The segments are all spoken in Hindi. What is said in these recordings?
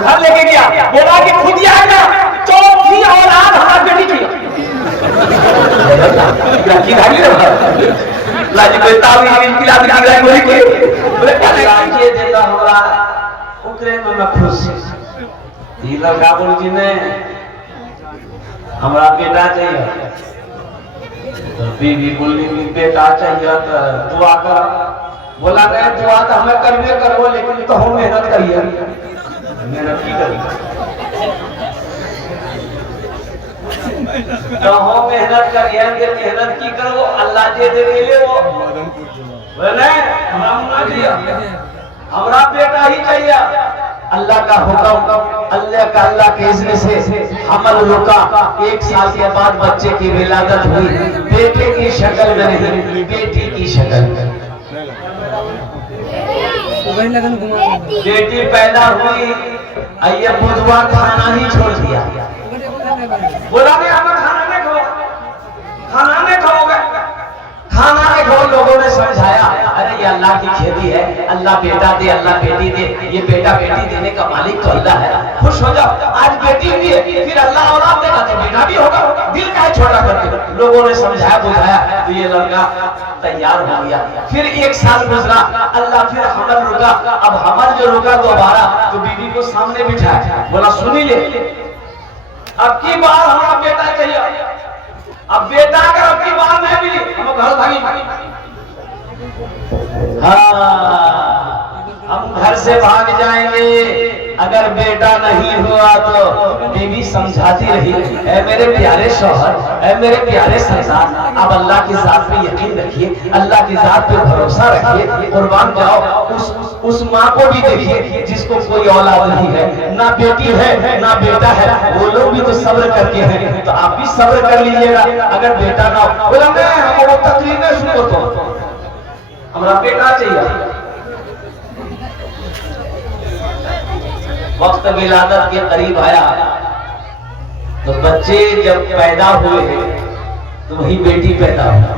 घर लेके गया, बोला कि खुद ही आएगा, चौथी औलाद हमारी बेटी की धागी लाजी कोई तावी पिला दी कोई बोले क्या ये देता हमरा उकरे में मैं खुश ये लड़का बोल जी ने हमरा बेटा चाहिए तो बीवी बोली बेटा चाहिए तो दुआ कर। बोला नहीं दुआ तो हमें करबे करबो लेकिन तो हम मेहनत करिए। मेहनत की करिए तो हम मेहनत करिए मेहनत की करो अल्लाह जे दे ले वो बोले हमरा बेटा ही चाहिए। अल्लाह का हुक्म अल्लाह के इज़्न से हमल रुका। 1 साल के बाद बच्चे की विलादत हुई, बेटे की शक्ल में नहीं बेटी की शक्ल में। बेटी पैदा हुई, आइए बुधवार खाना ही छोड़ दिया। बोला नहीं हमें खाना नहीं खाओ, खाना नहीं खाओगे, खाना नहीं खाओ। लोगों ने समझाया अरे ये अल्लाह की खेती है, अल्लाह बेटा दे अल्लाह बेटी दे, ये बेटा बेटी देने का मालिक तो अल्लाह है, खुश हो जाओ। आज बेटी भी है फिर अल्लाह औलाद देगा तो बेटा भी होगा, दिल का है छोटा करके। लोगों ने समझाया बुझाया तो ये लड़का तैयार हो गया। फिर 1 साल गुजरा, अल्लाह फिर हमल रुका। अब हमल जो रुका दोबारा तो बीवी को सामने बिठाया, बोला सुनी ले अब की बार हमारा बेटा चाहिए। अब बेटा अगर अब की बार नहीं मिली हम घर भागी। हाँ हम घर से भाग जाएंगे। अगर बेटा नहीं हुआ तो बीवी समझाती रही ऐ मेरे प्यारे शौहर ऐ मेरे प्यारे सरदार अब अल्लाह की जात पे यकीन रखिए, अल्लाह की जात पे भरोसा रखिए, कुर्बान जाओ। उस माँ को भी देखिए जिसको कोई औलाद नहीं है, ना बेटी है ना बेटा है, वो लोग भी तो सब्र करके हैं, तो आप भी सब्र कर लीजिएगा। अगर बेटा ना हो बोला मैं हमको तकलीफ में सुनो तो हमारा बेटा चाहिए। वक्त विलादत के करीब आया तो बच्चे जब पैदा हुए तो वही बेटी पैदा हुआ।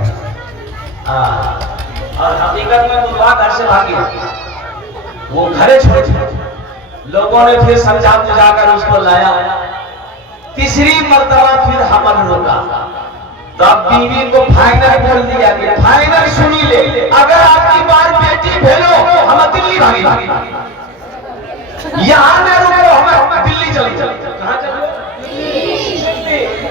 और हकीकत में बुधवा घर से भागी, वो घरे छोड़ लोगों ने फिर समझा बुझाकर उसको लाया। तीसरी मर्तबा फिर हमल रोका तब बीवी को फाइनल बोल दिया कि फाइनल सुनी ले, अगर आपकी बार बेटी भेलो हम दिल्ली भागी, यहाँ न रुको हमें दिल्ली चली। कहाँ चलो?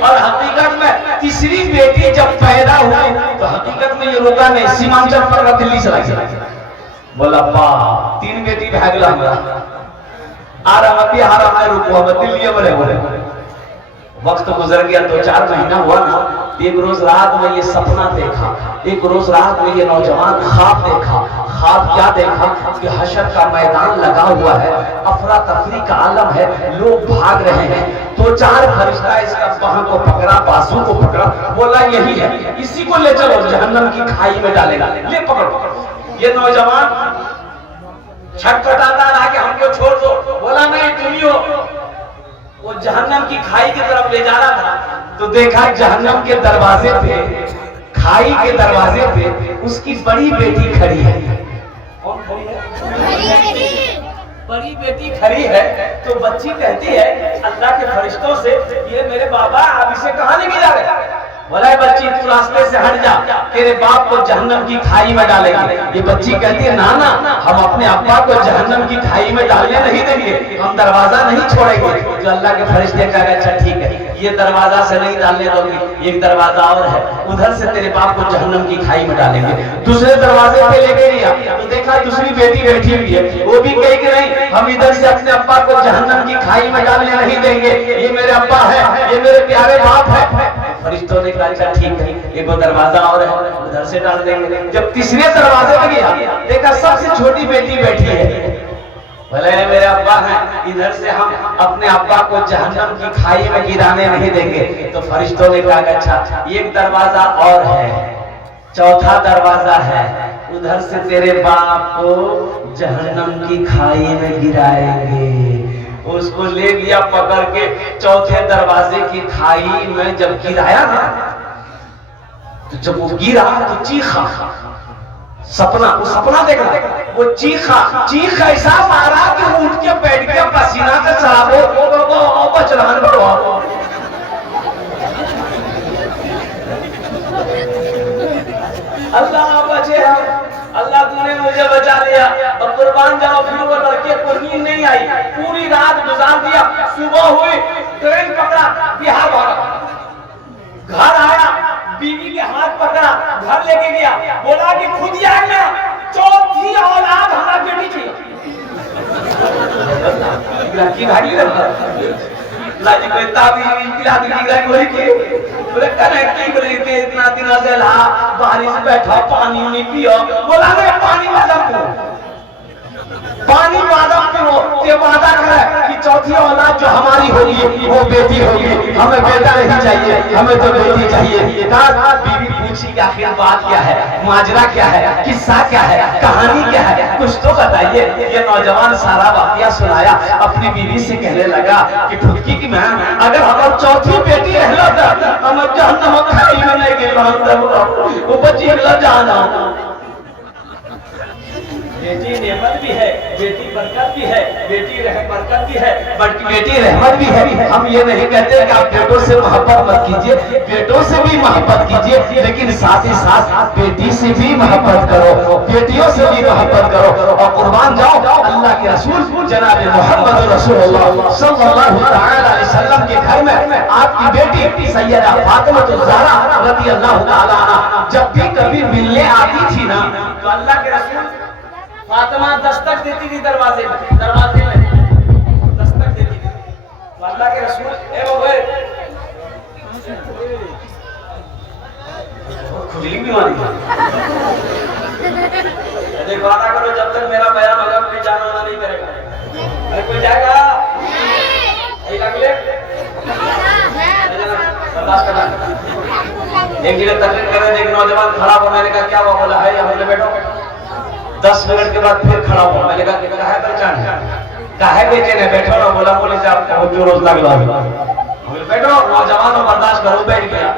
और हकीकत में तीसरी बेटी जब पैदा हुई तो हकीकत में ये रुका नहीं, सीमांचल पर दिल्ली चला गया। बोला बा 3 बेटी भागला हमरा आराम बिहार में रुको हम दिल्ली में रहे। वक्त गुजर गया, 2-4 महीना हुआ ना। एक रोज रात में ये सपना देखा, एक रोज रात में ये नौजवान ख्वाब देखा। ख्वाब क्या देखा कि हशर का मैदान लगा हुआ है, अफरा तफरी का आलम है, लोग भाग रहे हैं। 2-4 फरिश्ता इसका बाहों को पकड़ा, बाजू को पकड़ा, बोला यही है, इसी को ले चलो जहन्नम की खाई में डालेगा, ले पकड़ो। ये नौजवान छटपटाता रहा कि हमको छोड़ दो, बोला नहीं तुम ही हो। वो जहन्नम की खाई की तरफ ले जा रहा था तो देखा जहन्नम के दरवाजे पे, खाई के दरवाजे पे उसकी बड़ी बेटी खड़ी है। कौन खड़ी है? बड़ी बेटी खड़ी है। तो बच्ची कहती है अल्लाह के फरिश्तों से ये मेरे बाबा आप इसे कहाँ लेके जा रहे हैं? बोला बच्ची तू रास्ते से हट जा, तेरे बाप को जहन्नम की खाई में डालेगी। ये बच्ची कहती है ना ना हम अपने अब्बा को जहन्नम की खाई में डालने नहीं देंगे, हम दरवाजा नहीं छोड़ेंगे। जो अल्लाह के फरिश्ते कहा अच्छा ठीक है, ये दरवाजा से नहीं डालने दोगी, एक दरवाजा और है, उधर से तेरे बाप को जहन्नम की खाई में डालेंगे। दूसरे दरवाजे पे लेके गया तो देखा दूसरी बेटी बैठी हुई है, वो भी कही कि नहीं हम इधर से अपने अब्बा को जहन्नम की खाई में डालने नहीं देंगे, ये मेरे अब्बा है, ये मेरे प्यारे बाप है। फरिश्तों ने कहा अच्छा ठीक है, एक दरवाजा और है, उधर से डाल देंगे। जब तीसरे दरवाजे पे गया देखा सबसे छोटी बेटी बैठी है। भले मेरे अब्बा हैं, इधर से हम अपने अब्बा को जहन्नम की खाई में गिराने नहीं देंगे। तो फरिश्तों ने कहा अच्छा एक दरवाजा और है, चौथा दरवाजा है, उधर से तेरे बाप को जहन्नम की खाई में गिराएंगे। उसको ले लिया पकड़ के, चौथे दरवाजे की खाई में जब गिराया ना तो जब वो गिरा तो चीखा, सपना वो सपना देख रहा, वो चीख ऐसा मारा कि उठ के बैठ गया, पसीना का कुर्बान जाओ। फिर वो लड़के को नींद नहीं आई, पूरी रात गुजार दिया। सुबह हुई, ट्रेन पकड़ा, बिहार भागा। घर आया, बीवी के हाथ पकड़ा, घर लेके गया, बोला कि खुद ही आएगा, चौथी औलाद हमारा बेटी थी। लड़की भागी लाजी कोई ताबीज पिला दी कोई के बोले कनेक्टिंग लेके इतना दिन से ला बारिश बैठा, पानी नहीं पियो। बोला नहीं पानी बादाम को, पानी बादाम पियो। ये वादा करे कि चौथी औलाद जो हमारी होगी वो बेटी होगी, हमें बेटा नहीं चाहिए, हमें तो बेटी चाहिए। बीवी पूछी कि आखिर बात क्या है, माजरा क्या है, किस्सा क्या है, कहानी क्या है, कुछ तो बताइए। ये नौजवान सारा वाकया सुनाया। अपनी बीवी से कहने लगा कि फुटकी की मैं अगर हमारी चौथी बेटी रहला था हम जहन्नम खाई में नहीं गए, वो बच्ची अगला जाना। बेटी नेमत भी है, बेटी बरकत भी है, बेटी बरकत भी है, बल्कि बेटी रहमत भी है। हम ये नहीं कहते कि आप बेटों से मोहब्बत मत कीजिए, बेटों से भी मोहब्बत कीजिए, लेकिन साथ ही साथ बेटी से भी मोहब्बत करो, बेटियों से भी मोहब्बत करो। और कुर्बान जाओ अल्लाह के रसूल जनाब मोहम्मद रसूलुल्लाह सल्लल्लाहु अलैहि वसल्लम के घर में आपकी बेटी सैयदा फातिमा ज़हरा रज़ियल्लाहु तआला अन्हा जब भी कभी मिलने आती थी ना, तो अल्लाह के रसूल फातिमा दस्तक देती थी, दरवाजे में दस्तक देती थी। तो अल्लाह के रसूल खुजली भी मारी देखो, वादा करो जब तक मेरा बयान होगा कोई जाना वाला नहीं करेगा। अरे कोई जाएगा बर्दाश्त करना। एक जगह तकरीर कर रहे थे, एक नौजवान खड़ा हुआ, मैंने कहा क्या हुआ? बोला है हमने बैठो। 10 मिनट के बाद फिर खड़ा हुआ, मैंने कहा है पहचान काहे बेचैन है, बैठो ना। बोला बोले साहब जो रोज लग रहा बैठो। नौजवान को बर्दाश्त करो, बैठ गया।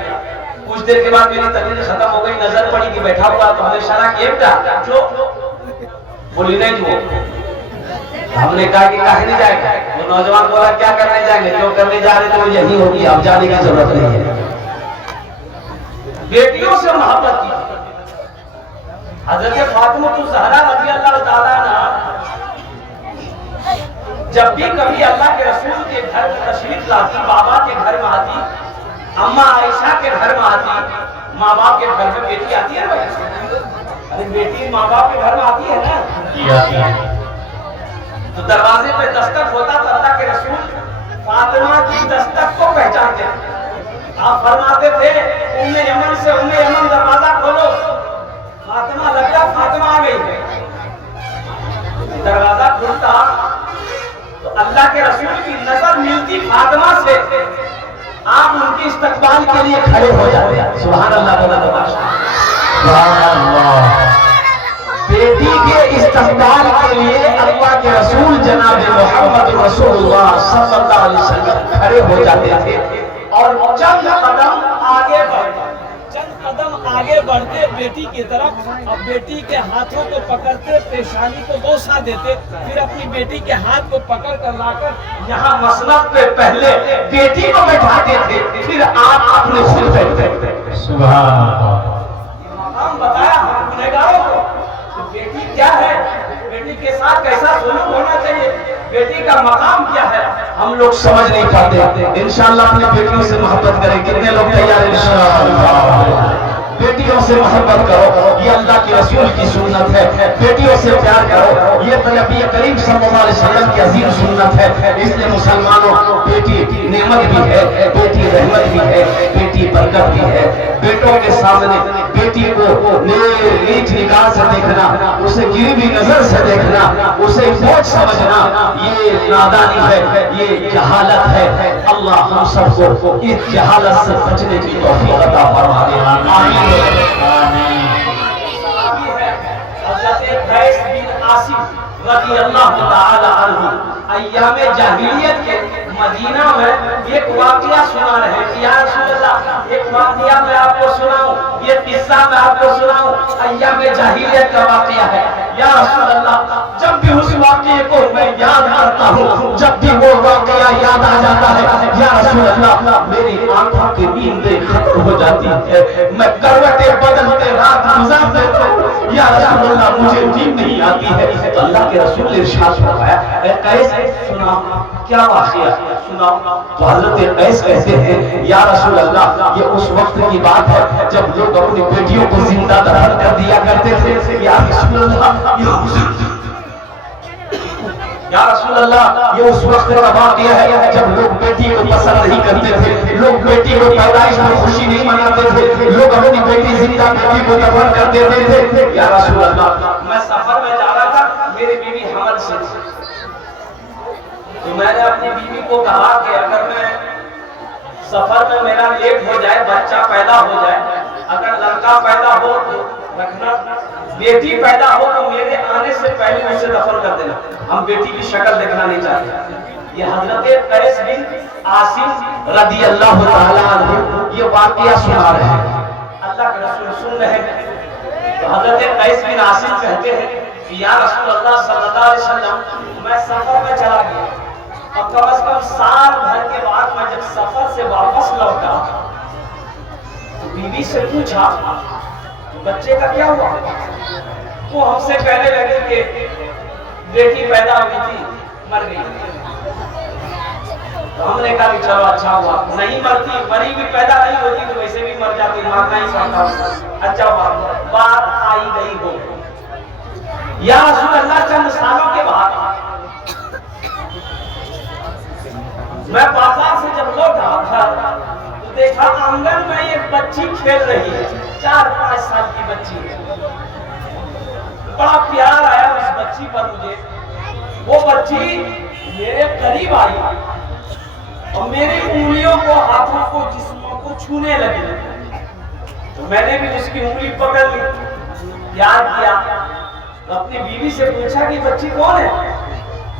कुछ देर के बाद मेरी तकरीर खत्म हो गई, नजर पड़ी कि बैठा हुआ, तो हमने इशारा किया बेटा जो बोली नहीं जो। हमने कहा कि काहे नहीं जाएगा? वो नौजवान बोला क्या करने जाएंगे, जो करने जा रहे थे वो यही होगी, अब जाने की जरूरत नहीं है। बेटियों से मोहब्बत की। हज़रत फातिमा ज़हरा रज़ियल्लाहु तआला अन्हा जब भी कभी अल्लाह के रसूल के घर में तशरीफ लाती, बाबा के घर में आती, अम्मा आयशा के घर में आती, माँ बाप के घर में बेटी आती है भाई। अरे बेटी माँ बाप के घर में आती है ना, तो दरवाजे पे दस्तक होता तो अल्लाह के रसूल फातिमा की दस्तक को पहचानते। आप फरमाते थे उम्मे यमन से, उम्मे यमन दरवाजा खोलो, फातिमा लगता फातिमा आ गई। दरवाजा खुलता तो अल्लाह के रसूल की नजर मिलती फातिमा से, आप उनकी इस्तकबाल के लिए खड़े हो जाते। सुभान अल्लाह, बोला तो सुभान अल्लाह। बेटी के इस्तकबाल के लिए अल्लाह के रसूल जनाब मोहम्मद रसूलुल्लाह सल्लल्लाहु अलैहि वसल्लम खड़े हो जाते थे और चंद कदम आगे बढ़ते बेटी की तरफ, अब बेटी के हाथों को पकड़ते, पेशानी को बोसा देते, फिर अपनी बेटी के हाथ को पकड़ कर लाकर यहाँ मसनद पे पहले बेटी को बैठाते थे, फिर आप अपने खुद बैठते। सुभान अल्लाह। मकाम बताया हम गुनहगारों को, तो बेटी क्या है, बेटी के साथ कैसा सलूक होना चाहिए, बेटी का मकाम क्या है, हम लोग समझ नहीं पाते। इंशाअल्लाह अपनी बेटियों से मोहब्बत करें। कितने लोग तैयार हैं? इंशाअल्लाह बेटियों से मोहब्बत करो, ये अल्लाह के रसूल की सुन्नत है। बेटियों से प्यार करो, ये नबी करीम सल्लल्लाहु अलैहि वसल्लम की अजीम सुन्नत है। इसलिए मुसलमानों, बेटी नेमत भी है, बेटी रहमत भी है, बेटी बरकत भी है। बेटों के सामने बेटी को नीच निगाह से देखना, उसे गिरी हुई नजर से देखना, उसे बोझ समझना, ये नादानी है, ये जहालत है। अल्लाह हम सबको इस जहालत से बचने की तौफीक अता फरमा दे। आमीन। रज़ियल्लाहु तआला अन्हु अय्यामे जाहिलियत के मदीना में एक वाकया सुना रहे कि या रसूल अल्लाह, एक वाकया मैं आपको सुनाऊं, ये किस्सा मैं आपको सुनाऊं, अय्यामे जाहिलियत का वाकया है। या रसूल अल्लाह, जब भी उस वाकये को मैं याद करता हूँ, जब भी वो वाकया याद आ जाता है, या रसूल अल्लाह, मेरी आंखों की नींदें खत्म हो जाती है, मैं करवटे बदलते रात गुजार देता हूँ, या रसूल अल्लाह मुझे नींद नहीं आती है। तो अल्लाह के रसूल ने इरशाद फरमाया, कैसे सुना क्या वाक़या सुनाओ। तो हजरत कैस कहते हैं, या रसूल अल्लाह ये उस वक्त की बात है जब लोग अपनी बेटियों को जिंदा दफन कर दिया करते थे। या रसूल अल्लाह, या रसूल अल्लाह ये उस वक्त का वाक़या है जब लोग बेटी को पसंद नहीं करते थे, लोग बेटी को पैदाइश में खुशी नहीं मनाते थे, लोग अपनी बेटी जिंदा बेटी को दफन कर देते थे। या रसूल अल्लाह मैं सफर में जा रहा था, मेरी बीवी हमल से थी, तो मैंने अपनी बीवी को कहा कि अगर मैं सफर में मेरा लेट हो जाए, बच्चा पैदा हो जाए, अगर लड़का पैदा हो तो रखना, बेटी पैदा हो तो मेरे आने से पहले उसे दफन कर देना, हम बेटी की शक्ल देखना नहीं चाहते। ये हजरत कैस बिन आसिम रदी अल्लाह ताला अन्हु ये वाकया सुना रहे हैं, अल्लाह के रसूल सुन रहे हैं। तो हजरत कैस बिन आसिम कहते हैं कि या रसूल अल्लाह सल्लल्लाहु अलैहि वसल्लम मैं सफर में चला गया, और कम से कम साल भर के बाद मैं जब सफर से वापस लौटा तो बीवी से पूछा बच्चे का क्या हुआ। वो हमसे कहने लगे कि बेटी पैदा हुई थी, मर गई। तो हमने कहा कि चलो अच्छा हुआ, नहीं मरती, मरी भी पैदा नहीं होती तो वैसे भी मर जाती, मरना ही पड़ता। अच्छा बात आई गई हो। या रसूल अल्लाह चंद सालों के बाद मैं बाजार से जब लौटा था तो देखा आंगन में एक बच्ची खेल रही है, 4-5 साल की बच्ची है। बड़ा प्यार आया उस बच्ची पर मुझे। वो बच्ची मेरे करीब आई और मेरी उंगलियों को, हाथों को, जिस्मों को छूने लगी। तो मैंने भी उसकी उंगली पकड़ ली, प्यार किया। तो अपनी बीवी से पूछा कि बच्ची कौन है।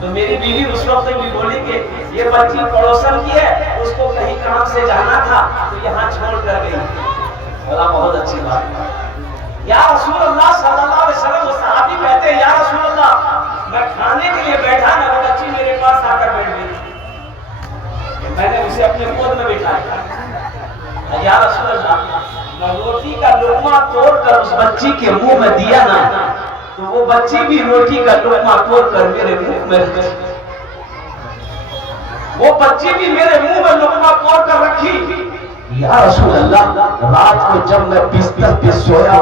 तो मेरी बीवी उस वक्त भी बोली कि ये बच्ची पड़ोसन की है, उसको कहीं काम से जाना था तो यहाँ छोड़ कर गई। बोला बहुत अच्छी बात। या रसूल अल्लाह सल्लल्लाहु अलैहि वसल्लम, वो सहाबी कहते हैं या रसूल अल्लाह मैं खाने के लिए बैठा ना, वो बच्ची मेरे पास आकर बैठ गई। मैंने उसे अपने गोद में बिठाया। या रसूल अल्लाह मैं रोटी का लुकमा तोड़कर उस बच्ची के मुंह में दिया ना, तो वो बच्ची भी रोटी का लुकमा तोड़कर मेरे मुंह में रखी। वो बच्ची भी मेरे मुंह में लुकमा तोड़कर रखी। या रसूल अल्लाह रात को जब मैं बिस्तर पे सोया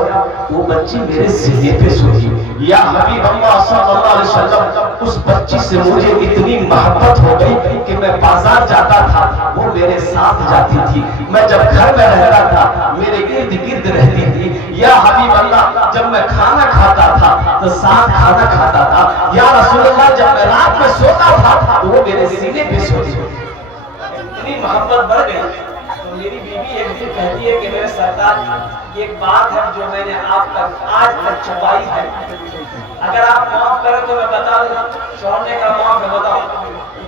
वो बच्ची मेरे सीने पे सोई। या हबीब अल्लाह सल्लल्लाहु अलैहि वसल्लम उस बच्ची से मुझे इतनी मोहब्बत हो गई कि मैं बाजार जाता था, वो मेरे साथ जाती थी। मैं जब घर में रहता था मेरे इर्द गिर्द रहती थी। या हबीब अल्लाह जब मैं खाना खाता था तो साथ खाना खाता था। या रसूल अल्लाह जब मैं रात में सोता था तो वो मेरे सीने पे सोती। इतनी मोहब्बत बढ़ गई। तो मेरी बीवी एक दिन कहती है कि मेरे सरदार एक बात है जो मैंने आप तक आज तक छुपाई है, अगर आप माफ करें तो मैं बता दूं। शौहर ने कहा माफ है बताओ।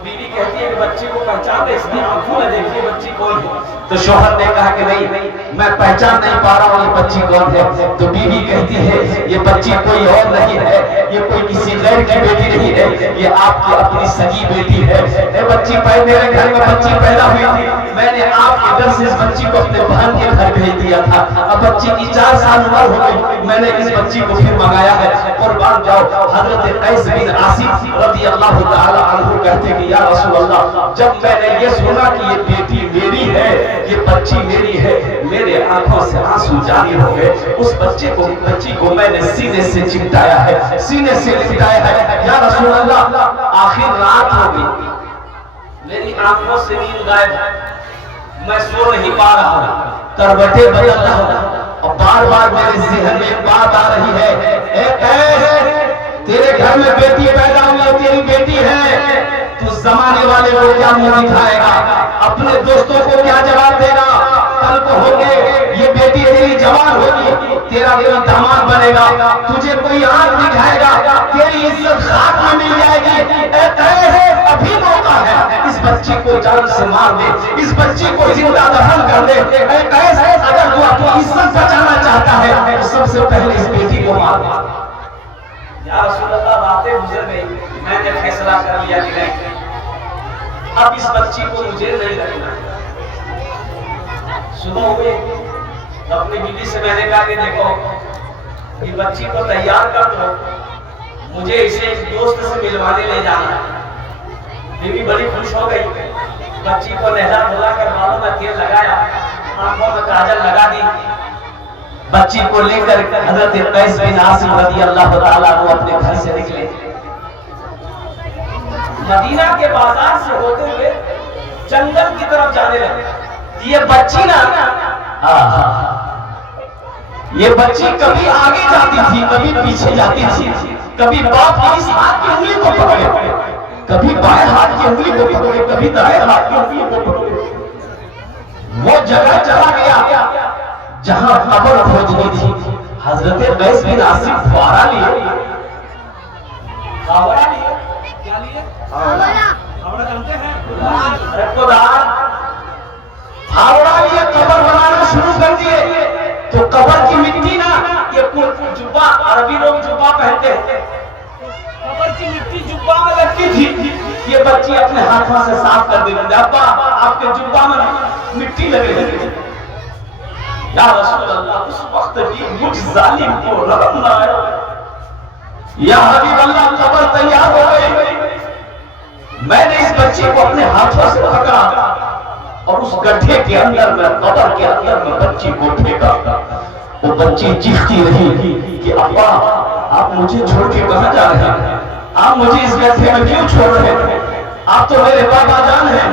बीवी कहती है कि बच्ची को पहचान दे, इसकी आंखों में देखिए बच्ची कौन है। तो शौहर ने कहा कि नहीं मैं पहचान नहीं पा रहा हूँ ये बच्ची कौन है। तो बीवी कहती है ये बच्ची कोई और नहीं है, ये कोई किसी गैर की बेटी नहीं है, ये आपकी अपनी सगी बेटी है। ये बच्ची मेरे घर में बच्ची पैदा हुई थी, मैंने आपके घर से इस बच्ची को अपने बहन के घर भेज दिया था। अब बच्ची की 4 साल उम्र हो गई, मैंने इस बच्ची को फिर मंगाया है। कुर्बान जाओ। हजरत कैस बिन आसिम रज़ी अल्लाह ताला अन्हु कहते कि या रसूल अल्लाह जब मैंने ये सुना कि ये बेटी मेरी है, ये बच्ची मेरी है, मेरे आंखों से आंसू जारी हो गए। उस बच्ची को मैंने सीने से चिपटाया है, सीने से लिटाया है। या रसूल अल्लाह आखिर रात हो गई, मेरी आंखों से नींद गायब है, मैं सो नहीं पा रहा हूँ, करवटें बदल रहा हूँ और बार बार मेरे ज़हन में एक बात आ रही है, तेरे घर में बेटी पैदा हुई, तेरी बेटी है, तू जमाने वाले को क्या मुंह दिखाएगा, अपने दोस्तों को क्या जवाब देगा। कल को होगे ये बेटी तेरी जवान होगी, तेरा कोई दामाद बनेगा, तुझे कोई आंख दिखाएगा, तेरी इज्जत खाक में मिल जाएगी। अभी मौका है, इस बच्ची को जान से मार दे, इस बच्ची को जिंदा दफन कर दे। अगर तू अपनी इज्जत बचाना चाहता है तो सबसे पहले इस बेटी को मार दे। या रसूल अल्लाह बातें गुजर गई, मैंने फैसला कर लिया कि नहीं अब इस बच्ची को मुझे नहीं रखना। सुबह हुई तो अपनी बीवी से मैंने कहा कि देखो कि बच्ची को तैयार कर दो, मुझे इसे एक दोस्त से मिलवाने ले जाना। बीवी बड़ी खुश हो गई, बच्ची को नहला धुला कर बालों में तेल लगाया, आंखों में काजल लगा दी। बच्ची को लेकर हजरत कैस बिन आसिम रज़ियल्लाहु ताला को अपने घर से निकले। मदीना के बाजार से होते हुए जंगल की तरफ जाने लगे। ये बच्ची ना ये बच्ची कभी आगे जाती थी, कभी पीछे जाती थी, कभी बाप की इस हाथ की उंगली को पकड़े, कभी बाएं हाथ की उंगली को पकड़े, कभी दाएं हाथ की उंगली को पकड़े। वो जगह चला गया जहां कब्र खोजनी थी। हजरत कैस बिन आसिम फावड़ा लिए, फावड़ा लिए, क्या लिए? फावड़ा जानते हैं? फावड़ा लिए कब्र बनाना शुरू कर दिए। तो कब्र की मिट्टी ना, ये जुब्बा, अरबी लोग जुब्बा पहनते हैं, कब्र की मिट्टी जुब्बा में लगती थी। ये बच्ची अपने हाथों से साफ कर देती, अब्बा आपके जुब्बा में मिट्टी लगे लगे। या रसूल अल्लाह, उस वक्त भी मुझ जालिम को रहम ना आए। या हबीब अल्लाह, कब्र तैयार हो गई। मैंने इस बच्ची को अपने हाथों से पकड़ा और उस गड्ढे के अंदर में, कब्र के अंदर में बच्ची को फेंका। वो बच्ची चीखती रही कि अब्बा आप मुझे छोड़ के कहां जा रहे हैं? आप मुझे इस गड्ढे में क्यों छोड़ रहे हैं? आप तो मेरे बाबा जान हैं,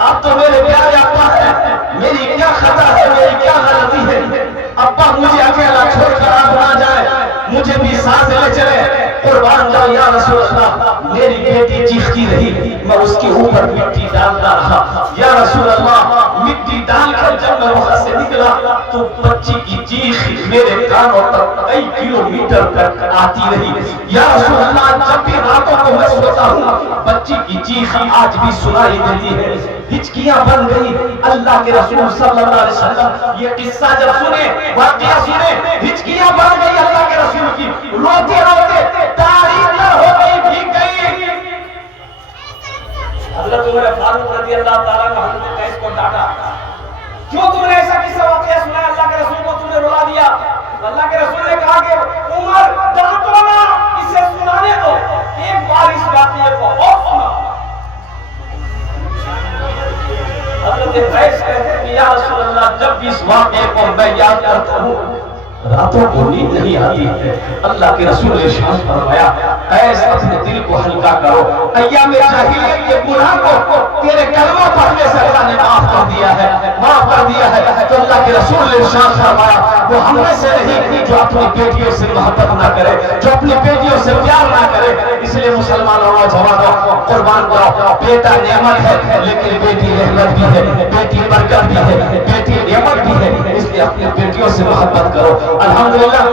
आप तो मेरे प्यारे अब्बा हैं। मेरी क्या खता है, मेरी क्या गलती है? अब्बा मुझे अकेला छोड़कर आप ना जाए, मुझे भी साथ ले चले, कुर्बान जाओ या रसूल अल्लाह। मेरी बेटी चीखती रही, मैं उसके ऊपर मिट्टी डालता रहा। या रसूल अल्लाह, मिट्टी डालकर जब मैं वहां से निकला तो बच्ची की चीख मेरे कानों तक कई किलोमीटर तक आती रही। या रसूल अल्लाह, जब भी रातों को मैं सोता हूँ बच्ची की चीख आज भी सुनाई देती है। हिचकियां बन गई। अल्लाह के रसूल सल्लल्लाहु अलैहि वसल्लम ये किस्सा जब सुने, वाकया सुने, हिचकियां बन गई अल्लाह के रसूल की। रोते रोते तारीख हो गई, भीग गई। हजरत उमर फारूक रज़ियल्लाहु ताला अन्हु हजरत कैस को डांटा, क्यों तुमने ऐसा किस्सा वाकया सुनाया? अल्लाह के रसूल को तुमने रुला दिया। अल्लाह के रसूल ने कहा कि उमर डांटो ना, इसे सुनाने दो, एक बार इस वाकये को और सुना। हजरत कैस कहते हैं कि या रसूल अल्लाह, जब भी इस वाकये को मैं याद करता हूँ रातों को नींद नहीं आती है। अल्लाह के रसूल ने इरशाद फरमाया, कैस अपने दिल को हल्का करो, अय्याम जाहिलियत के गुनाह को तेरे कलमा पढ़ने से अल्लाह ने माफ कर दिया है, माफ कर दिया है। तो अल्लाह के रसूल ने इरशाद फरमाया, वो हममें से नहीं जो अपनी बेटियों से मोहब्बत ना करे, जो अपनी बेटियों से प्यार ना करे। इसलिए मुसलमानों नौजवानों, कुर्बान करो। बेटा नेमत है लेकिन बेटी रहमत भी है, बेटी बरकत भी है, बेटी नेमत भी है। इसलिए अपनी बेटियों से मोहब्बत करो। अल्हम्दुलिल्लाह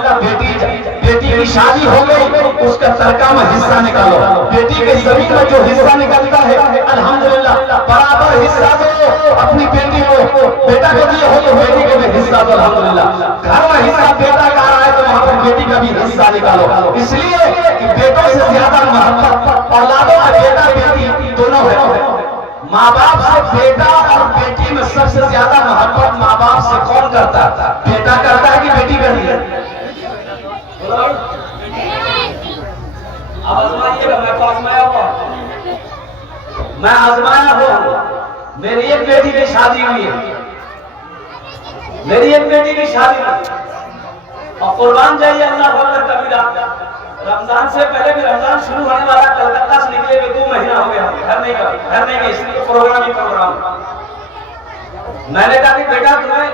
बेटी की शादी हो गई, उसका सरका में हिस्सा निकालो। बेटी के जमीन में जो हिस्सा निकलता है अल्हम्दुलिल्लाह बराबर हिस्सा दो अपनी बेटी को। बेटा को दिए हो तो बेटी को भी हिस्सा दो। अल्हम्दुलिल्लाह घर में हिस्सा बेटा का आ रहा है तो वहां पर बेटी का भी हिस्सा निकालो। इसलिए कि बेटों से ज्यादा मोहब्बत औलादों में बेटा बेटी दोनों है। माँ बाप से बेटा और बेटी में सबसे ज्यादा मोहब्बत माँ बाप से कौन करता है? बेटा करता है कि बेटी करती है? अब आजमाइएगा, मैं तो आजमाया हुआ, मैं आजमाया हूँ। मेरी एक बेटी की शादी हुई है, मेरी एक बेटी की शादी हुई और कुर्बान जाइए अल्लाह अकबर कबीरा। रमजान से पहले भी रमजान शुरू होने वाला, कलकत्ता से निकले हुए 2 महीना हो गया, घर नहीं गए, इसलिए प्रोग्राम ही प्रोग्राम। मैंने कहा कि बेटा तुम्हें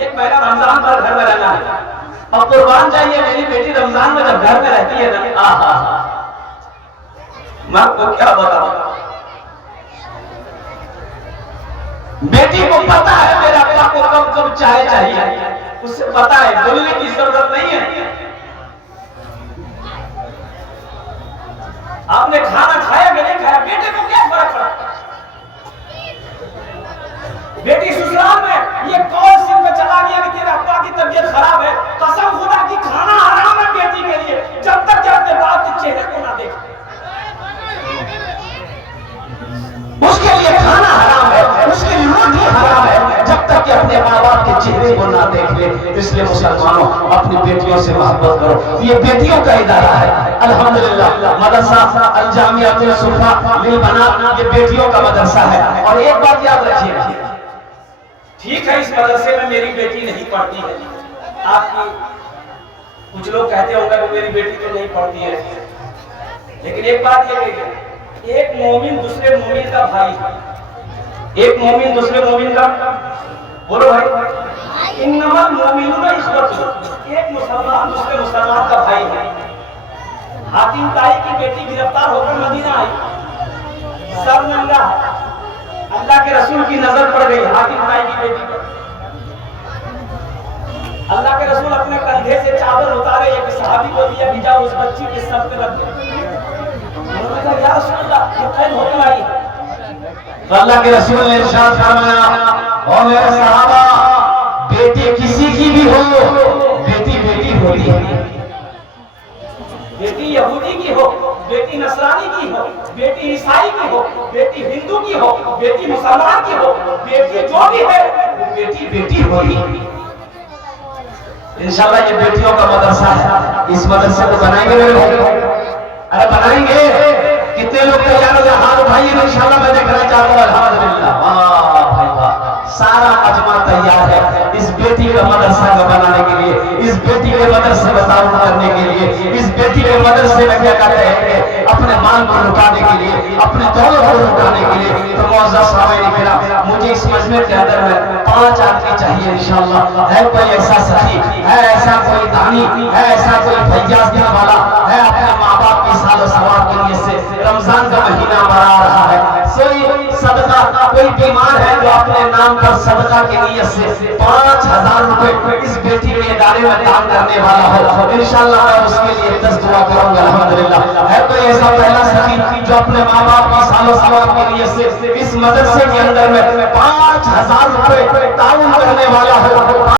1 महीना रमजान पर घर में रहना है। अब कुर्बान जाइए, मेरी बेटी रमजान में जब घर में रहती है ना, आहा मैं आपको क्या बताऊं। बेटी को पता है मेरे अब्बा को कब कब चाय चाहिए, उससे पता है, बोलने की जरूरत नहीं है। आपने खाना खाया कि नहीं खाया, बेटे को क्या फर्क पड़ा? बेटी ससुराल में ये कौन सी में चला गया कि तेरे अब्बा की तबीयत खराब है, कसम खुदा की खाना हराम है बेटी के लिए, जब तक कि अपने बाप के चेहरे को ना देखे। उसके लिए खाना हराम है, उसके लिए रोटी हराम है, जब तक कि अपने माँ बाप के के चेहरे को ना देख ले। इसलिए मुसलमानों अपनी बेटियों से मोहब्बत करो। ये बेटियों का इदारा है अल्हम्दुलिल्लाह। मदरसा अल जामिअतुल सुफा लिल बनात ये बेटियों का मदरसा है। और एक बात याद रखिएगा, ठीक है इस मदरसे में मेरी बेटी नहीं पढ़ती है, आपकी कुछ लोग कहते होंगे कि मेरी बेटी तो नहीं पढ़ती है, लेकिन एक बात ये है, एक मोमिन दूसरे मोमिन का भाई है, एक मोमिन दूसरे मोमिन का, बोलो भाई, इन्नमल मोमिनूना इख्वतुन, एक मुसलमान दूसरे मुसलमान का भाई है। हातिम ताई की बेटी गिरफ्तार होकर मदीना आई, सब नंगा है, अल्लाह के रसूल की नजर पड़ गई हातिम ताई की बेटी पर। अल्लाह के रसूल अपने कंधे से चादर उतारे, एक सहाबी को दिया कि जाओ उस बच्ची के सर पे रख दो। उन्होंने कहा या रसूल अल्लाह ये कैद होने वाली है। तो अल्लाह के रसूल ने इरशाद फरमाया, ओ मेरे सहाबा, बेटी किसी की भी हो, बेटी बेटी होती है। बेटी यहूदी की हो, बेटी नसरानी की हो, बेटी ईसाई की हो, बेटी हिंदू की हो, बेटी मुसलमान की हो, बेटी जो भी है वो बेटी बेटी होगी। इंशाल्लाह ये बेटियों का मदरसा है। इस मदरसे को बनाएंगे मेरे भाई, अरे बनाएंगे। कितने लोग तैयार हो जाए हाथ उठाइए, इंशाल्लाह मैं देखना चाहता हूँ। अल्हम्दुलिल्लाह, वाह भाई वाह, सारा अजमा तैयार है इस बेटी का मदरसा को बनाने के लिए, इस बेटी के मदरसे में ताउन करने के लिए, इस बेटी के मदरसे में क्या कहते हैं अपने माल को लुटाने के लिए, अपने दौलत को लुटाने के लिए। तो मुअज़्ज़ज़ सामईन किराम, मुझे इस मजमे के अंदर में 5 आदमी चाहिए इंशाअल्लाह। है कोई ऐसा सखी, है ऐसा कोई दानी, है ऐसा कोई फैयाज दिल वाला, है अपने माँ बाप की सालो सवाब के लिए से रमजान का महीना मरा रहा है, कोई सदका, कोई बीमार है जो अपने नाम पर सदका के नियत से 5000 रुपए इस बेटी के इदारे में दान करने वाला हो, इंशाअल्लाह मैं उसके लिए 10 दुआ करूंगा अल्हम्दुलिल्लाह। है कोई ऐसा पहला सखी जो अपने माँ बाप की सालो सवाब के लिए से इस मदरसे के अंदर में 5000 रुपए ताउन करने वाला हो।